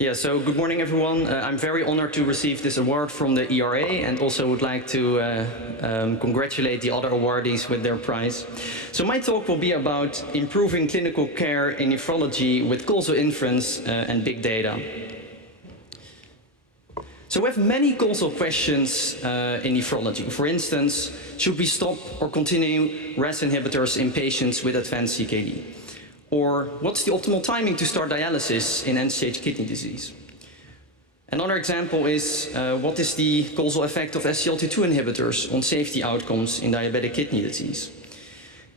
Yeah, so good morning, everyone. I'm very honored to receive this award from the ERA and also would like to congratulate the other awardees with their prize. So my talk will be about improving clinical care in nephrology with causal inference and big data. So we have many causal questions in nephrology. For instance, should we stop or continue RAS inhibitors in patients with advanced CKD? Or what's the optimal timing to start dialysis in end-stage kidney disease? Another example is what is the causal effect of SGLT2 inhibitors on safety outcomes in diabetic kidney disease?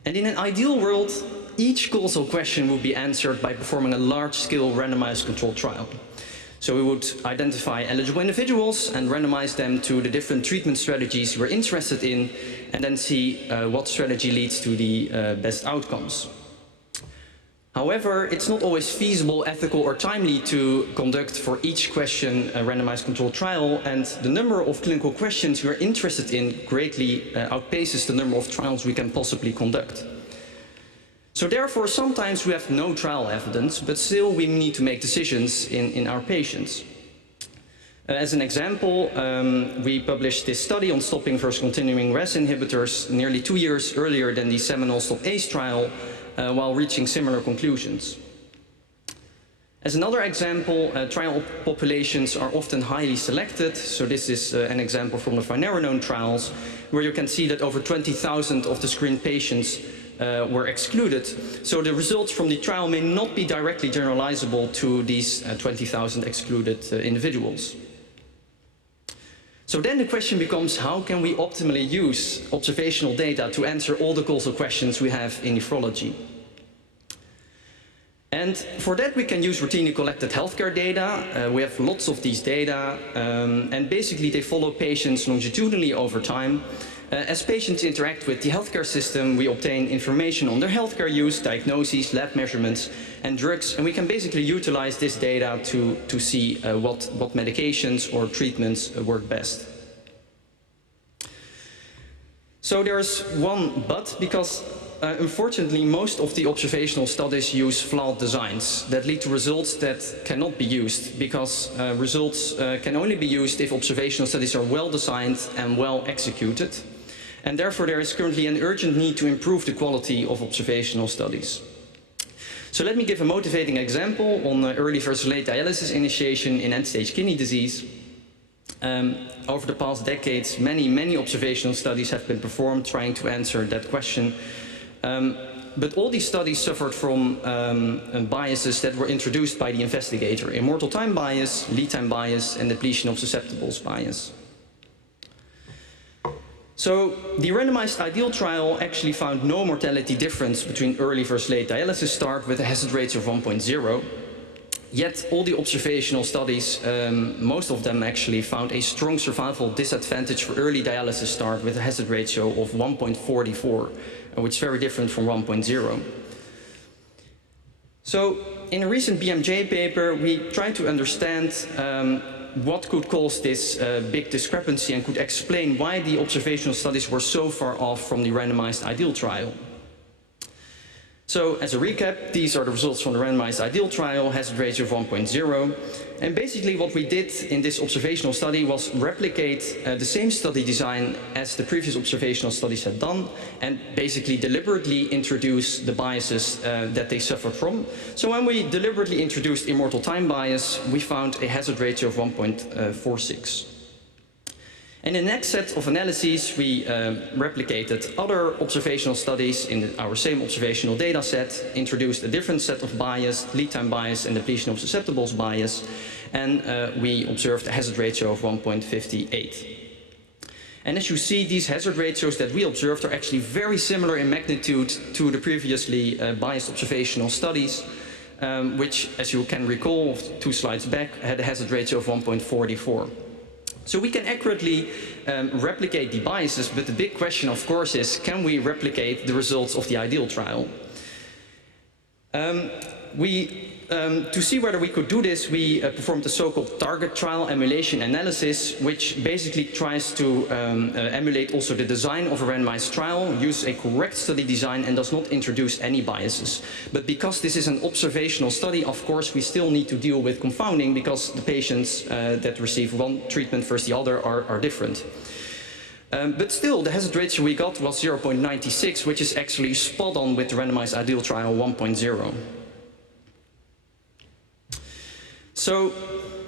And in an ideal world, each causal question would be answered by performing a large-scale randomized controlled trial. So we would identify eligible individuals and randomize them to the different treatment strategies we're interested in, and then see what strategy leads to the best outcomes. However, it's not always feasible, ethical, or timely to conduct for each question a randomized controlled trial, and the number of clinical questions we are interested in greatly outpaces the number of trials we can possibly conduct. So therefore, sometimes we have no trial evidence, but still we need to make decisions in our patients. As an example, we published this study on stopping versus continuing RAS inhibitors nearly 2 years earlier than the seminal STOP-ACE trial, while reaching similar conclusions. As another example, trial populations are often highly selected. So this is an example from the finerenone trials, where you can see that over 20,000 of the screened patients were excluded. So the results from the trial may not be directly generalizable to these 20,000 excluded individuals. So then the question becomes, how can we optimally use observational data to answer all the causal questions we have in nephrology? And for that we can use routinely collected healthcare data. We have lots of these data, and basically they follow patients longitudinally over time. As patients interact with the healthcare system, we obtain information on their healthcare use, diagnoses, lab measurements, and drugs, and we can basically utilize this data to see what medications or treatments work best. So there's one but, because unfortunately most of the observational studies use flawed designs that lead to results that cannot be used, because results can only be used if observational studies are well designed and well executed. And therefore there is currently an urgent need to improve the quality of observational studies. So let me give a motivating example on early versus late dialysis initiation in end-stage kidney disease. Over the past decades, many observational studies have been performed trying to answer that question. But all these studies suffered from biases that were introduced by the investigator: immortal time bias, lead time bias, and depletion of susceptibles bias. So the randomized ideal trial actually found no mortality difference between early versus late dialysis start with a hazard ratio of 1.0. Yet all the observational studies, most of them actually found a strong survival disadvantage for early dialysis start with a hazard ratio of 1.44, which is very different from 1.0. So in a recent BMJ paper, we tried to understand what could cause this big discrepancy and could explain why the observational studies were so far off from the randomized ideal trial. So as a recap, these are the results from the randomized ideal trial, hazard ratio of 1.0. And basically what we did in this observational study was replicate the same study design as the previous observational studies had done, and basically deliberately introduce the biases that they suffered from. So when we deliberately introduced immortal time bias, we found a hazard ratio of 1.46. In the next set of analyses, we replicated other observational studies in our same observational data set, introduced a different set of bias, lead time bias and depletion of susceptibles bias, and we observed a hazard ratio of 1.58. And as you see, these hazard ratios that we observed are actually very similar in magnitude to the previously biased observational studies, which, as you can recall 2 slides back, had a hazard ratio of 1.44. So we can accurately replicate the biases, but the big question, of course, is can we replicate the results of the ideal trial? We to see whether we could do this, we performed a so-called target trial emulation analysis, which basically tries to emulate also the design of a randomized trial, use a correct study design, and does not introduce any biases. But because this is an observational study, of course, we still need to deal with confounding because the patients that receive one treatment versus the other are different. But still, the hazard ratio we got was 0.96, which is actually spot on with the randomized ideal trial 1.0. So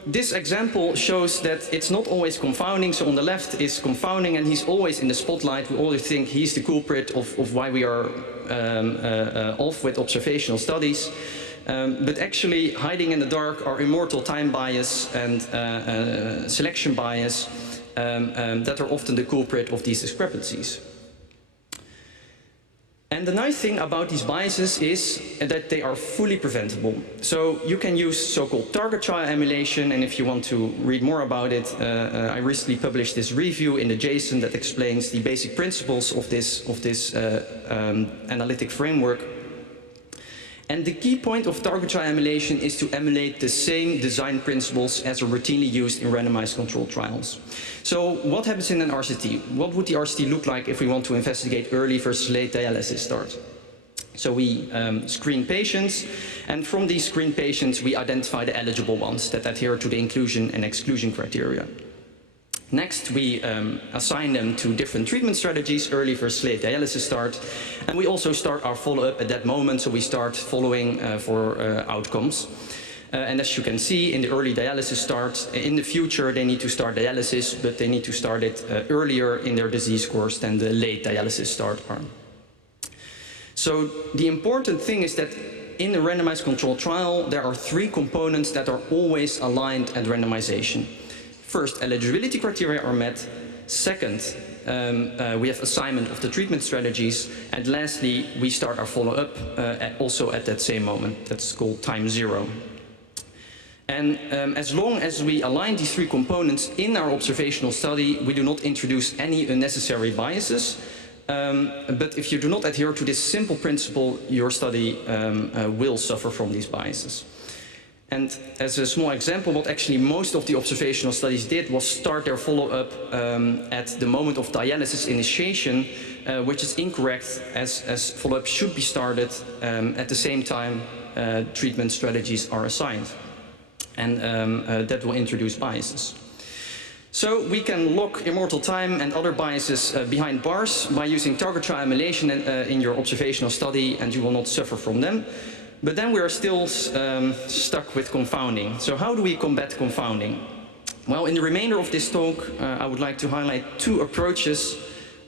this example shows that it's not always confounding. So on the left is confounding, and he's always in the spotlight. We always think he's the culprit of why we are off with observational studies. But actually, hiding in the dark are immortal time bias and selection bias that are often the culprit of these discrepancies. And the nice thing about these biases is that they are fully preventable. So you can use so-called target trial emulation, and if you want to read more about it, I recently published this review in the JSON that explains the basic principles of this analytic framework. And the key point of target trial emulation is to emulate the same design principles as are routinely used in randomized controlled trials. So what happens in an RCT? What would the RCT look like if we want to investigate early versus late dialysis start? So we screen patients, and from these screened patients we identify the eligible ones that adhere to the inclusion and exclusion criteria. Next, we assign them to different treatment strategies, early versus late dialysis start. And we also start our follow-up at that moment, so we start following for outcomes. And as you can see, in the early dialysis start, in the future they need to start dialysis, but they need to start it earlier in their disease course than the late dialysis start arm. So the important thing is that in a randomized controlled trial, there are three components that are always aligned at randomization. First, eligibility criteria are met. Second, we have assignment of the treatment strategies. And lastly, we start our follow-up also at that same moment. That's called time zero. And as long as we align these three components in our observational study, we do not introduce any unnecessary biases. But if you do not adhere to this simple principle, your study will suffer from these biases. And as a small example, what actually most of the observational studies did was start their follow-up at the moment of dialysis initiation, which is incorrect, as follow-up should be started at the same time treatment strategies are assigned. And that will introduce biases. So we can lock immortal time and other biases behind bars by using target trial emulation in your observational study, and you will not suffer from them. But then we are still stuck with confounding. So how do we combat confounding? Well, in the remainder of this talk, I would like to highlight two approaches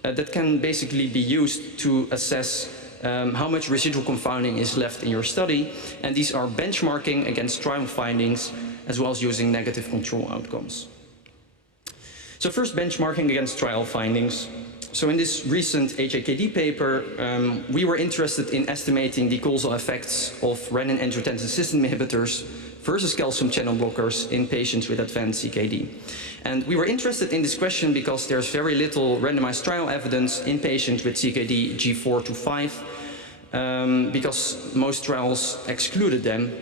that can basically be used to assess how much residual confounding is left in your study. And these are benchmarking against trial findings, as well as using negative control outcomes. So first, benchmarking against trial findings. So in this recent HAKD paper, we were interested in estimating the causal effects of renin-angiotensin system inhibitors versus calcium channel blockers in patients with advanced CKD. And we were interested in this question because there's very little randomized trial evidence in patients with CKD G4 to 5, because most trials excluded them.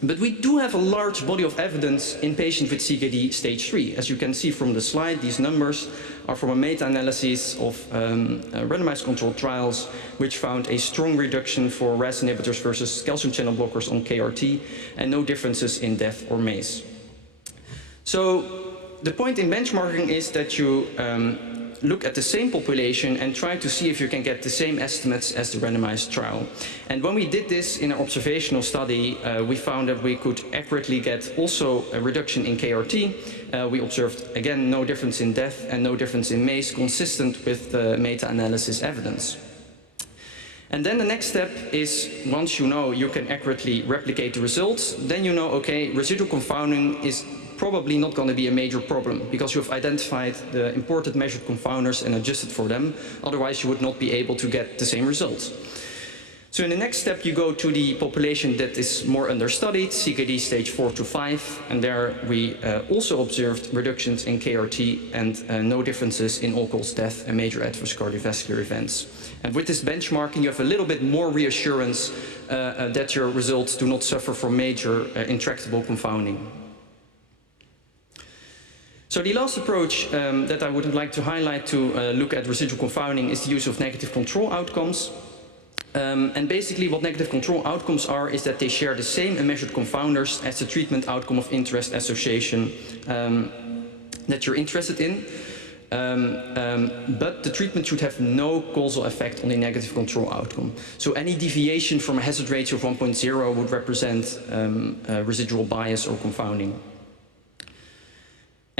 But we do have a large body of evidence in patients with CKD stage 3. As you can see from the slide, these numbers are from a meta-analysis of randomized controlled trials, which found a strong reduction for RAS inhibitors versus calcium channel blockers on KRT, and no differences in death or MACE. So the point in benchmarking is that you look at the same population and try to see if you can get the same estimates as the randomized trial. And when we did this in an observational study, we found that we could accurately get also a reduction in KRT. We observed, again, no difference in death and no difference in MACE, consistent with the meta-analysis evidence. And then the next step is, once you know you can accurately replicate the results, then you know, okay, residual confounding is probably not going to be a major problem because you've identified the important measured confounders and adjusted for them. Otherwise, you would not be able to get the same results. So in the next step, you go to the population that is more understudied, CKD stage 4 to 5, and there we also observed reductions in KRT and no differences in all-cause death and major adverse cardiovascular events. And with this benchmarking, you have a little bit more reassurance that your results do not suffer from major intractable confounding. So the last approach that I would like to highlight to look at residual confounding is the use of negative control outcomes. And basically what negative control outcomes are is that they share the same unmeasured confounders as the treatment outcome of interest association that you're interested in. But the treatment should have no causal effect on the negative control outcome. So any deviation from a hazard ratio of 1.0 would represent residual bias or confounding.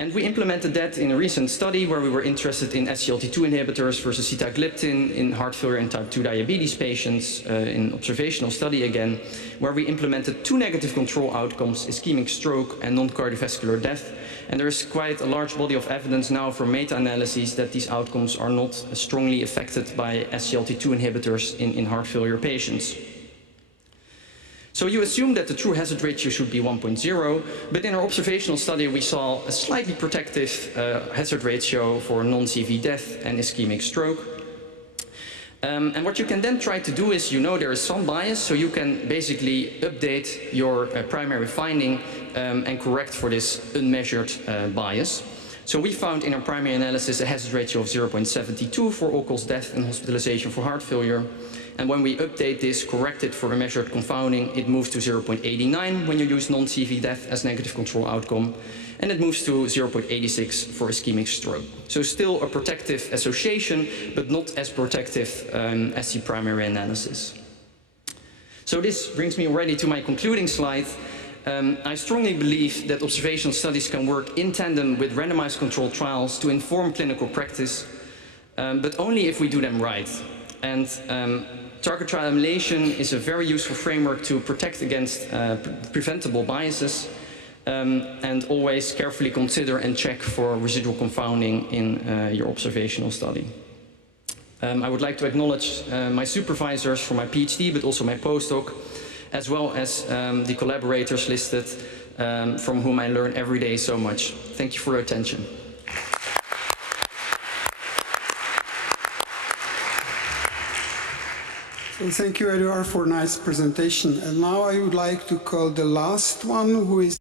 And we implemented that in a recent study where we were interested in SGLT2 inhibitors versus sitagliptin in heart failure and type 2 diabetes patients, in observational study again, where we implemented two negative control outcomes, ischemic stroke and non-cardiovascular death. And there is quite a large body of evidence now from meta-analyses that these outcomes are not strongly affected by SGLT2 inhibitors in heart failure patients. So you assume that the true hazard ratio should be 1.0, but in our observational study we saw a slightly protective hazard ratio for non-CV death and ischemic stroke. And what you can then try to do is, there is some bias, so you can basically update your primary finding and correct for this unmeasured bias. So we found in our primary analysis a hazard ratio of 0.72 for all-cause death and hospitalization for heart failure. And when we update this, correct it for a measured confounding, it moves to 0.89 when you use non-CV death as negative control outcome, and it moves to 0.86 for ischemic stroke. So still a protective association, but not as protective as the primary analysis. So this brings me already to my concluding slide. I strongly believe that observational studies can work in tandem with randomized controlled trials to inform clinical practice, but only if we do them right. And target trial emulation is a very useful framework to protect against preventable biases, and always carefully consider and check for residual confounding in your observational study. I would like to acknowledge my supervisors for my PhD, but also my postdoc, as well as the collaborators listed, from whom I learn every day so much. Thank you for your attention. So thank you, Eduard, for a nice presentation. And now I would like to call the last one, who is